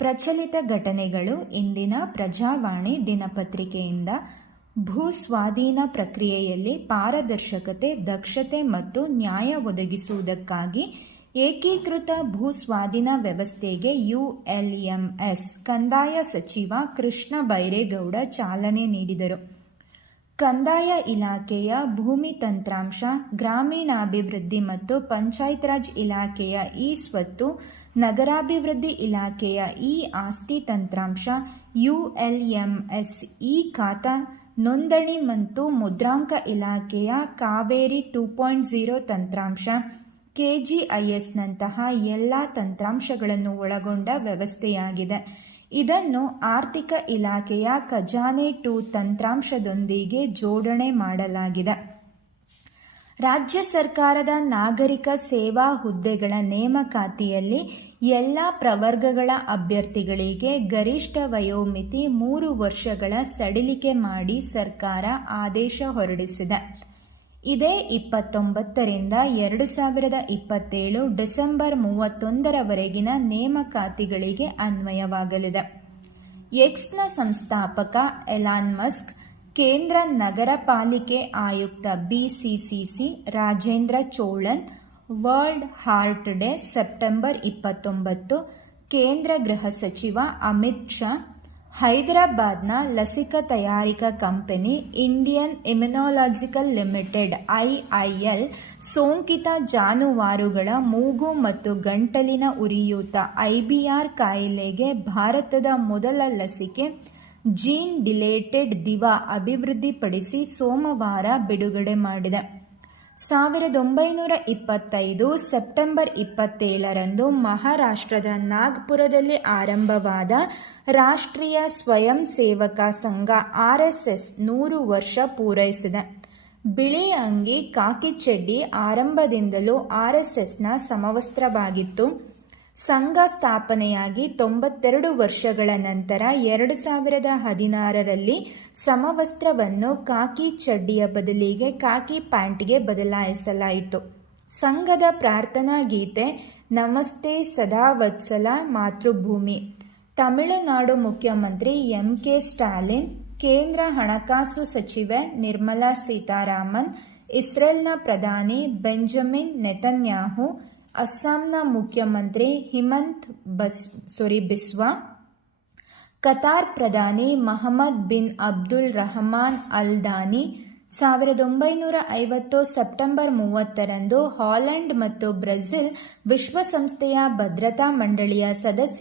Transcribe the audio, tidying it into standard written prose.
ಪ್ರಚಲಿತ ಘಟನೆಗಳು ಇಂದಿನ ಪ್ರಜಾವಾಣಿ ದಿನಪತ್ರಿಕೆಯಿಂದ ಭೂಸ್ವಾಧೀನ ಪ್ರಕ್ರಿಯೆಯಲ್ಲಿ ಪಾರದರ್ಶಕತೆ, ದಕ್ಷತೆ ಮತ್ತು ನ್ಯಾಯ ಒದಗಿಸುವುದಕ್ಕಾಗಿ ಏಕೀಕೃತ ಭೂಸ್ವಾಧೀನ ವ್ಯವಸ್ಥೆಗೆ ಯುಎಲ್ಎಂಎಸ್ ಕಂದಾಯ ಸಚಿವ ಕೃಷ್ಣ ಬೈರೇಗೌಡ ಚಾಲನೆ ನೀಡಿದರು. ಕಂದಾಯ ಇಲಾಖೆಯ ಭೂಮಿ ತಂತ್ರಾಂಶ, ಗ್ರಾಮೀಣಾಭಿವೃದ್ಧಿ ಮತ್ತು ಪಂಚಾಯತ್ ರಾಜ್ ಇಲಾಖೆಯ ಇ-ಸ್ವತ್ತು, ನಗರಾಭಿವೃದ್ಧಿ ಇಲಾಖೆಯ ಇ-ಆಸ್ತಿ ತಂತ್ರಾಂಶ, ಯುಎಲ್ಎಂಎಸ್ ಇ-ಖಾತಾ ನೋಂದಣಿ ಮತ್ತು ಮುದ್ರಾಂಕ ಇಲಾಖೆಯ ಕಾವೇರಿ 2.0 ತಂತ್ರಾಂಶ, ಕೆಜಿಐಎಸ್ನಂತಹ ಎಲ್ಲ ತಂತ್ರಾಂಶಗಳನ್ನು ಒಳಗೊಂಡ ವ್ಯವಸ್ಥೆಯಾಗಿದೆ. ಇದನ್ನು ಆರ್ಥಿಕ ಇಲಾಖೆಯ ಖಜಾನೆ 2 ತಂತ್ರಾಂಶದೊಂದಿಗೆ ಜೋಡಣೆ ಮಾಡಲಾಗಿದೆ. ರಾಜ್ಯ ಸರ್ಕಾರದ ನಾಗರಿಕ ಸೇವಾ ಹುದ್ದೆಗಳ ನೇಮಕಾತಿಯಲ್ಲಿ ಎಲ್ಲ ಪ್ರವರ್ಗಗಳ ಅಭ್ಯರ್ಥಿಗಳಿಗೆ ಗರಿಷ್ಠ ವಯೋಮಿತಿ 3 ವರ್ಷಗಳ ಸಡಿಲಿಕೆ ಮಾಡಿ ಸರ್ಕಾರ ಆದೇಶ ಹೊರಡಿಸಿದೆ. ಇದೇ 29ರಿಂದ 2027 ಡಿಸೆಂಬರ್ 31ರವರೆಗಿನ ನೇಮಕಾತಿಗಳಿಗೆ ಅನ್ವಯವಾಗಲಿದೆ. ಎಕ್ಸ್ನ ಸಂಸ್ಥಾಪಕ ಎಲಾನ್ ಮಸ್ಕ್, ಕೇಂದ್ರ ನಗರ ಪಾಲಿಕೆ ಆಯುಕ್ತ ಬಿಸಿಸಿಸಿ Rajendra Cholan, world heart day September 29, ಕೇಂದ್ರ ಗೃಹ ಸಚಿವ ಅಮಿತ್ ಶಾ, ಹೈದರಾಬಾದ್ನ ಲಸಿಕಾ ತಯಾರಿಕಾ company Indian immunological limited IIL ಸೋಂಕಿತ ಜಾನುವಾರುಗಳ ಮೂಗು ಮತ್ತು ಗಂಟಲಿನ ಉರಿಯೂತ ಐಬಿಆರ್ ಕಾಯಿಲೆಗೆ ಭಾರತದ ಮೊದಲ ಲಸಿಕೆ ಜೀನ್ ಡಿಲೇಟೆಡ್ ದಿವಾ ಅಭಿವೃದ್ಧಿಪಡಿಸಿ ಸೋಮವಾರ ಬಿಡುಗಡೆ ಮಾಡಿದೆ. 1925 ಸೆಪ್ಟೆಂಬರ್ 27ರಂದು ಮಹಾರಾಷ್ಟ್ರದ ನಾಗ್ಪುರದಲ್ಲಿ ಆರಂಭವಾದ ರಾಷ್ಟ್ರೀಯ ಸ್ವಯಂ ಸೇವಕ ಸಂಘ RSS 100 ವರ್ಷ ಪೂರೈಸಿದೆ. ಬಿಳಿ ಅಂಗಿ, ಕಾಕಿ ಚಡ್ಡಿ ಆರಂಭದಿಂದಲೂ RSSನ ಸಮವಸ್ತ್ರವಾಗಿತ್ತು. ಸಂಘ ಸ್ಥಾಪನೆಯಾಗಿ 92 ವರ್ಷಗಳ ನಂತರ 2016ರಲ್ಲಿ ಸಮವಸ್ತ್ರವನ್ನು ಕಾಕಿ ಚಡ್ಡಿಯ ಬದಲಿಗೆ ಕಾಕಿ ಪ್ಯಾಂಟ್ಗೆ ಬದಲಾಯಿಸಲಾಯಿತು. ಸಂಘದ ಪ್ರಾರ್ಥನಾ ಗೀತೆ ನಮಸ್ತೆ ಸದಾವತ್ಸಲ ಮಾತೃಭೂಮಿ. ತಮಿಳುನಾಡು ಮುಖ್ಯಮಂತ್ರಿ MK ಸ್ಟಾಲಿನ್, ಕೇಂದ್ರ ಹಣಕಾಸು ಸಚಿವೆ ನಿರ್ಮಲಾ ಸೀತಾರಾಮನ್, ಇಸ್ರೇಲ್ನ ಪ್ರಧಾನಿ ಬೆಂಜಮಿನ್ ನೆತನ್ಯಾಹು, ಅಸ್ಸಾಂನ ಮುಖ್ಯಮಂತ್ರಿ ಹಿಮಂತ ಬಿಸ್ವಾ, ಕತಾರ್ ಪ್ರಧಾನಿ Mohammed bin Abdul Rahman Al Thani 1950 September 30ರಂದು ಹಾಲೆಂಡ್ ಮತ್ತು ಬ್ರೆಜಿಲ್ ವಿಶ್ವಸಂಸ್ಥೆಯ ಭದ್ರತಾ ಮಂಡಳಿಯ ಸದಸ್ಯ